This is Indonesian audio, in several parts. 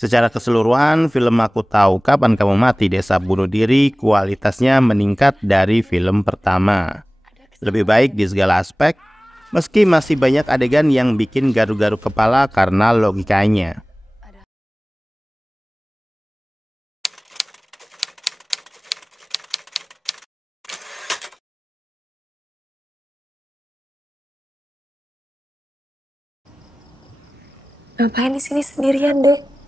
Secara keseluruhan, film Aku Tahu Kapan Kamu Mati Desa Bunuh Diri kualitasnya meningkat dari film pertama. Lebih baik di segala aspek, meski masih banyak adegan yang bikin garuk-garuk kepala karena logikanya. Ngapain di sini sendirian, Dek?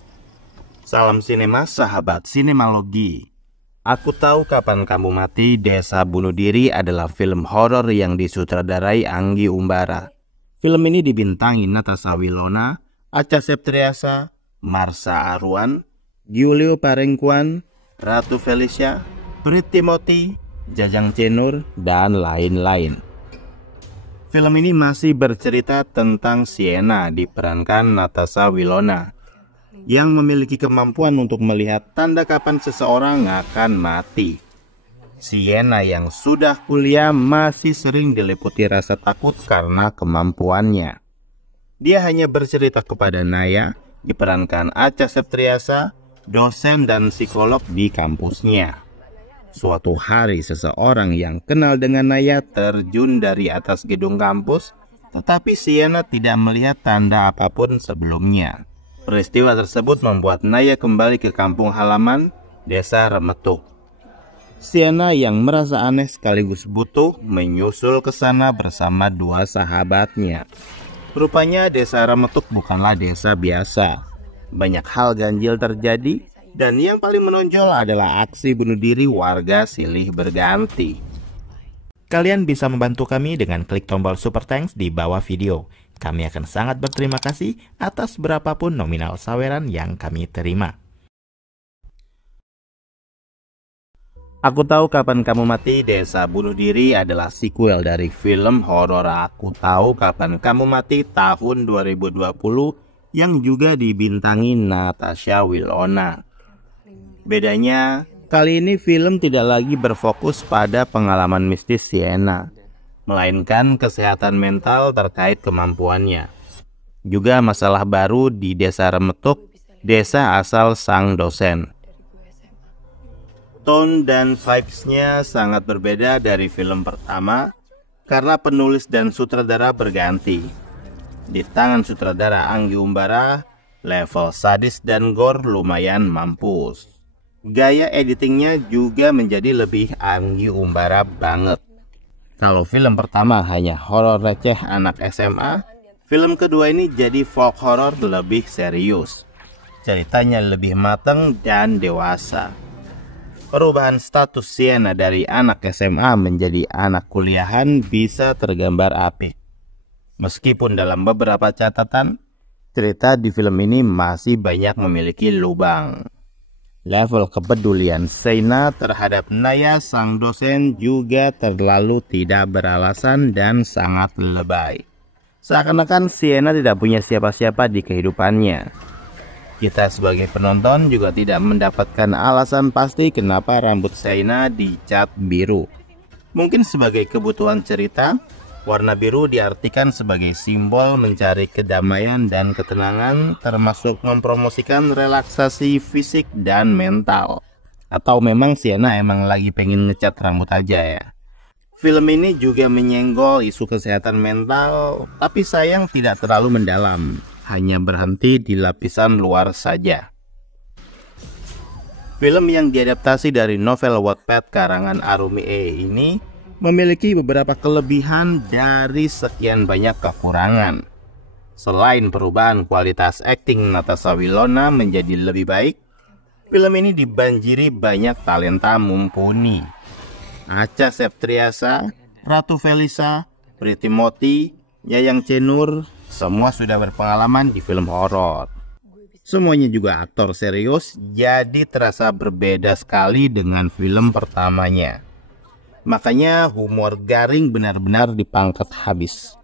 Salam sinema, sahabat sinemalogi. Aku Tahu Kapan Kamu Mati Desa Bunuh Diri adalah film horor yang disutradarai Anggi Umbara. Film ini dibintangi Natasha Wilona, Acha Septriasa, Marsha Arwan, Giulio Parengkuan, Ratu Felicia, Brit Timothy, Jajang Cenur, dan lain-lain. Film ini masih bercerita tentang Sienna diperankan Natasha Wilona, yang memiliki kemampuan untuk melihat tanda kapan seseorang akan mati. Sienna yang sudah kuliah masih sering diliputi rasa takut karena kemampuannya. Dia hanya bercerita kepada Naya, diperankan Acha Septriasa, dosen dan psikolog di kampusnya. Suatu hari seseorang yang kenal dengan Naya terjun dari atas gedung kampus, tetapi Sienna tidak melihat tanda apapun sebelumnya. Peristiwa tersebut membuat Naya kembali ke kampung halaman, Desa Remetuk. Sienna yang merasa aneh sekaligus butuh menyusul ke sana bersama dua sahabatnya. Rupanya Desa Remetuk bukanlah desa biasa. Banyak hal ganjil terjadi, dan yang paling menonjol adalah aksi bunuh diri warga silih berganti. Kalian bisa membantu kami dengan klik tombol Super Thanks di bawah video. Kami akan sangat berterima kasih atas berapapun nominal saweran yang kami terima. Aku Tahu Kapan Kamu Mati Desa Bunuh Diri adalah sequel dari film horor Aku Tahu Kapan Kamu Mati tahun 2020 yang juga dibintangi Natasha Wilona. Bedanya, kali ini film tidak lagi berfokus pada pengalaman mistis Sienna, melainkan kesehatan mental terkait kemampuannya. Juga masalah baru di Desa Remetuk, desa asal sang dosen. Tone dan vibes-nya sangat berbeda dari film pertama karena penulis dan sutradara berganti. Di tangan sutradara Anggi Umbara, level sadis dan gore lumayan mampus. Gaya editingnya juga menjadi lebih Anggi Umbara banget. Kalau film pertama hanya horor receh anak SMA, film kedua ini jadi folk horror lebih serius. Ceritanya lebih matang dan dewasa. Perubahan status Sienna dari anak SMA menjadi anak kuliahan bisa tergambar apik. Meskipun dalam beberapa catatan, cerita di film ini masih banyak memiliki lubang. Level kepedulian Sienna terhadap Naya sang dosen juga terlalu tidak beralasan dan sangat lebay. Seakan-akan Sienna tidak punya siapa-siapa di kehidupannya. Kita sebagai penonton juga tidak mendapatkan alasan pasti kenapa rambut Sienna dicat biru. Mungkin sebagai kebutuhan cerita, warna biru diartikan sebagai simbol mencari kedamaian dan ketenangan, termasuk mempromosikan relaksasi fisik dan mental. Atau memang Sienna emang lagi pengen ngecat rambut aja ya. Film ini juga menyenggol isu kesehatan mental, tapi sayang tidak terlalu mendalam, hanya berhenti di lapisan luar saja. Film yang diadaptasi dari novel Wattpad karangan Arumi E ini memiliki beberapa kelebihan dari sekian banyak kekurangan. Selain perubahan kualitas akting Natasha Wilona menjadi lebih baik, film ini dibanjiri banyak talenta mumpuni. Acha Septriasa, Ratu Felicia, Brit Timothy, Jajang Cenur, semua sudah berpengalaman di film horor. Semuanya juga aktor serius, jadi terasa berbeda sekali dengan film pertamanya. Makanya humor garing benar-benar dipangkat habis.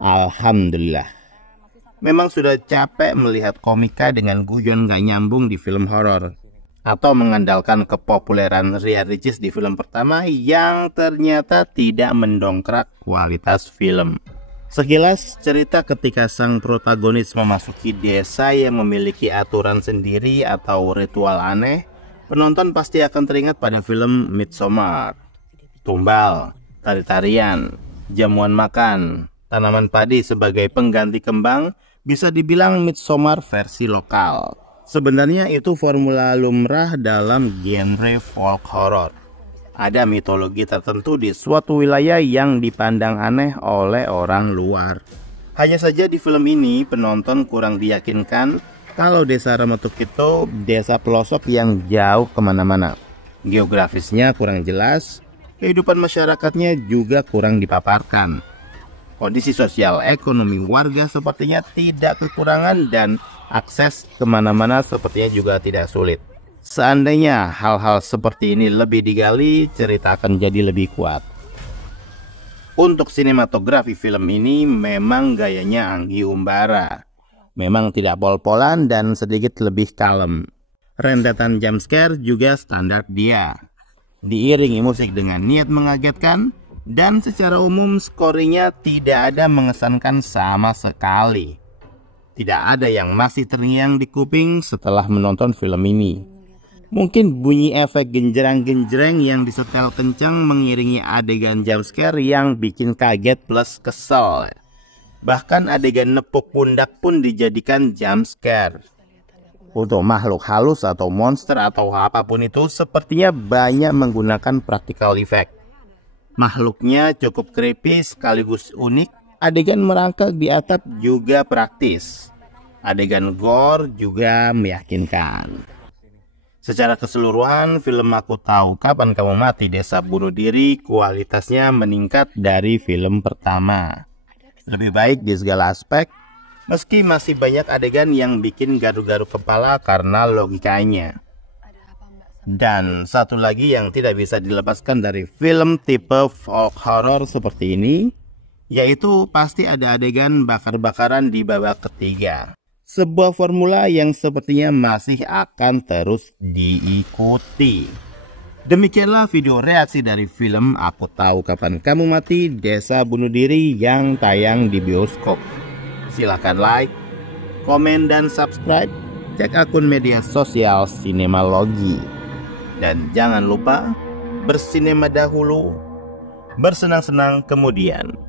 Alhamdulillah. Memang sudah capek melihat komika dengan guyon gak nyambung di film horor, atau mengandalkan kepopuleran Ria Ricis di film pertama yang ternyata tidak mendongkrak kualitas film. Sekilas cerita ketika sang protagonis memasuki desa yang memiliki aturan sendiri atau ritual aneh, penonton pasti akan teringat pada film Midsommar. Tumbal, tari-tarian, jamuan makan, tanaman padi sebagai pengganti kembang, bisa dibilang Midsommar versi lokal. Sebenarnya itu formula lumrah dalam genre folk horror. Ada mitologi tertentu di suatu wilayah yang dipandang aneh oleh orang luar. Hanya saja di film ini penonton kurang diyakinkan kalau desa Ramatuk itu desa pelosok yang jauh kemana-mana. Geografisnya kurang jelas, kehidupan masyarakatnya juga kurang dipaparkan. Kondisi sosial ekonomi warga sepertinya tidak kekurangan dan akses kemana-mana sepertinya juga tidak sulit. Seandainya hal-hal seperti ini lebih digali, cerita akan jadi lebih kuat. Untuk sinematografi film ini memang gayanya Anggi Umbara. Memang tidak pol-polan dan sedikit lebih kalem. Rentetan jumpscare juga standar dia. Diiringi musik dengan niat mengagetkan, dan secara umum scoringnya tidak ada mengesankan sama sekali. Tidak ada yang masih terngiang di kuping setelah menonton film ini. Mungkin bunyi efek genjerang-genjreng yang disetel kencang mengiringi adegan jumpscare yang bikin kaget plus kesel. Bahkan adegan nepuk pundak pun dijadikan jumpscare. Untuk makhluk halus atau monster atau apapun itu sepertinya banyak menggunakan practical effect. Makhluknya cukup creepy sekaligus unik. Adegan merangkak di atap juga praktis. Adegan gore juga meyakinkan. Secara keseluruhan, film Aku Tahu Kapan Kamu Mati Desa Bunuh Diri kualitasnya meningkat dari film pertama. Lebih baik di segala aspek, meski masih banyak adegan yang bikin garuk-garuk kepala karena logikanya. Dan satu lagi yang tidak bisa dilepaskan dari film tipe folk horror seperti ini, yaitu pasti ada adegan bakar-bakaran di babak ketiga. Sebuah formula yang sepertinya masih akan terus diikuti. Demikianlah video reaksi dari film Aku Tahu Kapan Kamu Mati Desa Bunuh Diri yang tayang di bioskop. Silahkan like, komen, dan subscribe. Cek akun media sosial Sinemalogi. Dan jangan lupa bersinema dahulu, bersenang-senang kemudian.